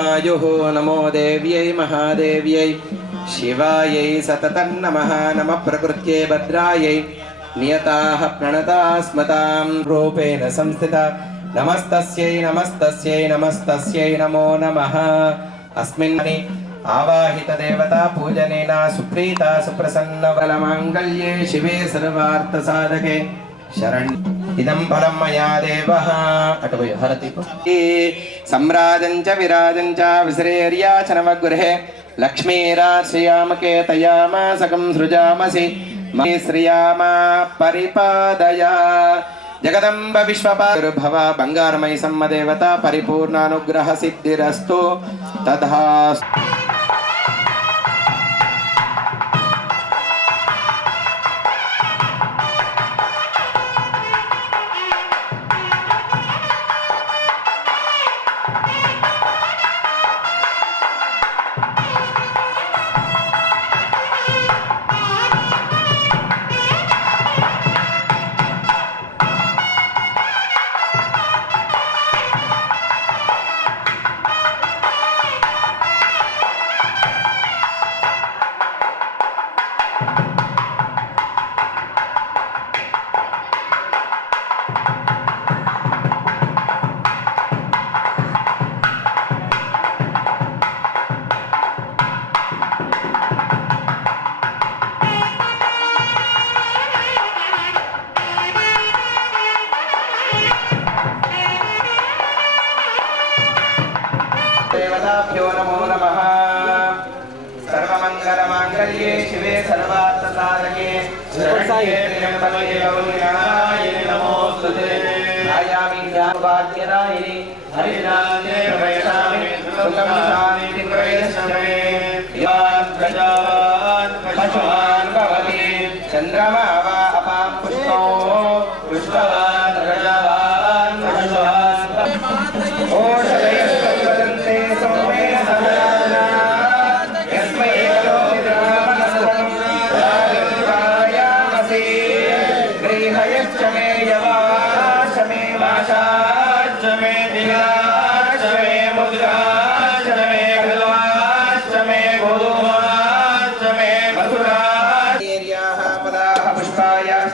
आयुः नमो देव्यै महादेव्यै शिवायै सततन्नमः नमः प्रकृत्यै भद्रायै नियताः प्रणतास्मतां रूपेण संस्थिता नमस्तस्यै नमस्तस्यै नमस्तस्यै नमो नमः अस्मिन् आवाहितदेवतापूजनेन सुप्रीता सुप्रसन्नबलमाङ्गल्ये शिवे सर्वार्थसाधके ఇదం ఫలం మయా దేవః అటువయ హరతి సమ్రాజం చ విరాజం చ విశ్రేర్యాచనవగృహే లక్ష్మీరాశ్రియామకే తయామాసకం సృజామసి శ్రియామా పరిపాదయా జగదంబ విశ్వపాభవ బంగారమై సమ్మదేవత పరిపూర్ణానుగ్రహ సిద్ధిరస్తు తథా దేవతాభ్యో నమో నమః సర్వమంగళమాంగళ్యే శివే సర్వార్థసాధకే శరణ్యే త్ర్యంబకే గౌరీ నారాయణి నమోస్తుతే ఆయామి జ్ఞానవాద్యరాయిని హరినామే ప్రవేశామి సుఖం శాంతి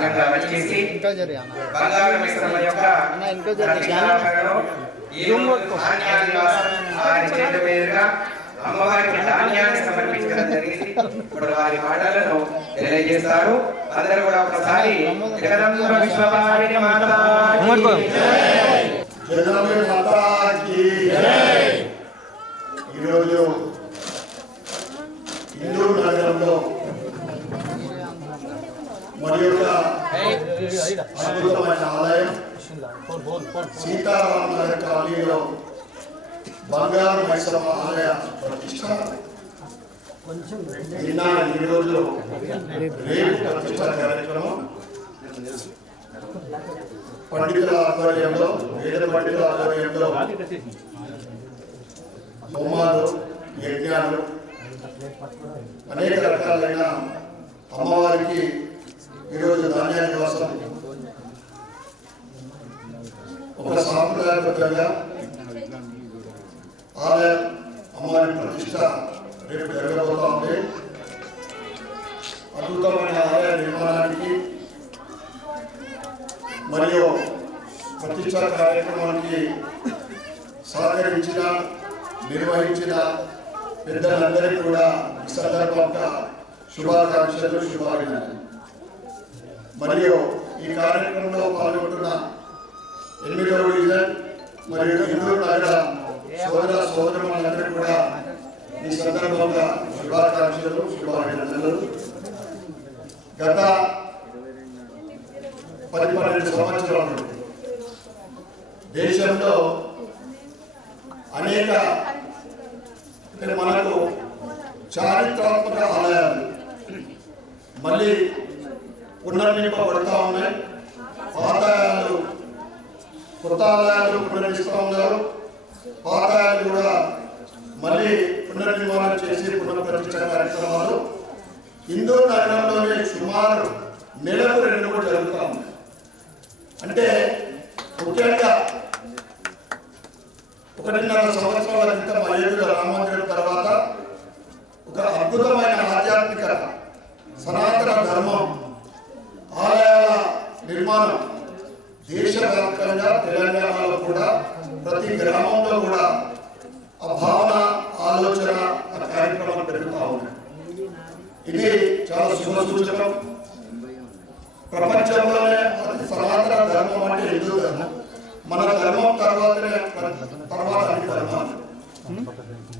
భాగంగా వచ్చేసి బంగారు మిశ్రమ యొక్క వారి చేతి మీదుగా అమ్మవారికి ధాన్యాన్ని సమర్పించడం జరిగింది. ఇప్పుడు వారి మాటలను తెలియజేస్తారు. అందరూ కూడా ఒకసారి జగదంబ మాతాకి ఈరోజు ఇందూరు నగరంలో మరి యొక్క అద్భుతమైన ఆలయం. సీతారామ నగర్ కాలనీలో బంగారు మైసమ్మ ఆలయ ప్రతిష్ట. నిన్న ఈ రోజు రేపు ప్రతిష్ట కార్యక్రమం. పండితుల ఆధ్వర్యంలో వేద పండితుల ఆధ్వర్యంలో హోమాలు యజ్ఞాలు అనేక రకాలైన అమ్మవారికి ఈరోజు ధాన్యాన్ని కోసం ఒక సాంప్రదాయబద్ధంగా ఆలయ అమ్మవారి ప్రతిష్ట రేపు జరగబోతా ఉంది. అద్భుతమైన ఆలయ నిర్మాణానికి మరియు ప్రతిష్ట కార్యక్రమానికి సహకరించిన నిర్వహించిన పెద్దలందరికీ కూడా ఈ సందర్భంగా శుభాకాంక్షలు శుభాభినందనలు. మరియు ఈ కార్యక్రమంలో పాల్గొంటున్న ఎనిమిదవ డివిజన్ మరియు హిందూ నగర సోదర సోదరులందరికీ కూడా ఈ సందర్భంగా శుభాకాంక్షలు శుభాభినందనలు. గత పది పన్నెండు సంవత్సరాలు దేశంలో అనేక మనకు చారిత్రాత్మక ఆలయాలు మళ్ళీ పునర్నింపబడతా ఉన్నాయి పాదాయాలు ఆలయాలు కొత్త ఆలయాలు పునర్నిస్తూ ఉన్నారు. పాత కూడా మళ్ళీ పునర్నిర్మాణం చేసి పునఃప్రతిష్ఠ కార్యక్రమాలు. హిందూ నగరంలోనే సుమారు నెలకు రెండు కూడా జరుగుతూ ఉన్నాయి అంటే ముఖ్యంగా ఒకటిన్నర సంవత్సరాల క్రితం అయోధ్య రామమందిరం తర్వాత ఒక అద్భుతమైన ఆధ్యాత్మిక సనాతన ధర్మం నిర్మాణం. దేశవ్యాప్తంగా తెలంగాణలో కూడా ప్రతి గ్రామంలో కూడా ఆ భావన ఆలోచన ఆ కార్యక్రమాలు పెరుగుతూ ఉన్నాయి ఇది చాలా శుభ సూచకం ప్రపంచంలోనే అతి సనాతన ధర్మం అంటే హిందూ ధర్మం. మన ధర్మం తర్వాతనే తర్వాత అన్ని ధర్మాలు.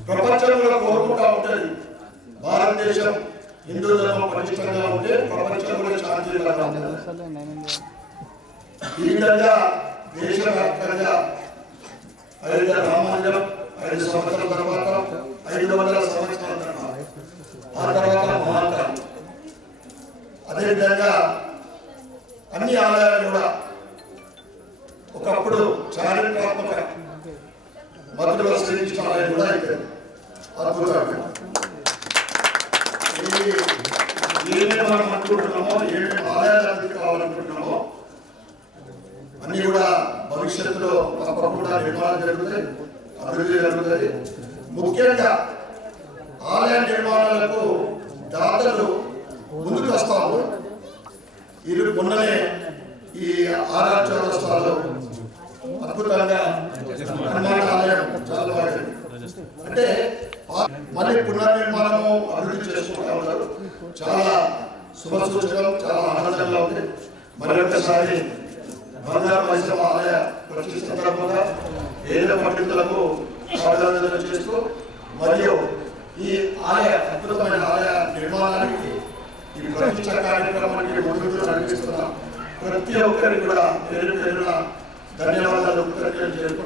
ప్రపంచంలో కోరుకుంటా ఉంటుంది భారతదేశం హిందూ ధర్మం పరిచితంగా ఉంటే ప్రపంచం కూడా శాంతిగా ఉంటుంది ఈ విధంగా దేశవ్యాప్తంగా అయోధ్య రామాంజనం ఐదు సంవత్సరాల తర్వాత ఐదు వందల సంవత్సరాల తర్వాత ఆ తర్వాత మహాంతరం అదేవిధంగా అన్ని ఆలయాలు కూడా ఒకప్పుడు చారిత్రాత్మక మధుర శ్రీకృష్ణ ఆలయం కూడా అయిపోయింది అద్భుతంగా ఏమేమి మనం అనుకుంటున్నామో ఏమేమి ఆదాయాలు కావాలనుకుంటున్నామో అన్ని కూడా భవిష్యత్తులో తప్పకుండా నిర్మాణం జరుగుతాయి అభివృద్ధి జరుగుతుంది ముఖ్యంగా ఆలయ నిర్మాణాలకు దాతలు ముందుకు వస్తాము ఇది మొన్ననే ఈ ఆర్ఆర్ చౌరస్తాలో అద్భుతంగా హనుమాన్ ఆలయం చాలా అంటే మళ్ళీ పునర్నిర్మాణము అభివృద్ధి చేసుకుంటా ఉన్నారు. చాలా శుభ సూచకం చాలా ఆనందంగా ఉంది. మరొకసారి బంగారు పరిశ్రమ ఆలయ ప్రతి సందర్భంగా వేద పండితులకు స్వాగతం చేస్తూ మరియు ఈ ఆలయ అద్భుతమైన ఆలయ నిర్మాణానికి ఈ ప్రతిష్ట కార్యక్రమానికి ముందుకు నడిపిస్తున్న ప్రతి ఒక్కరికి కూడా పేరు పేరున ధన్యవాదాలు కృతజ్ఞతలు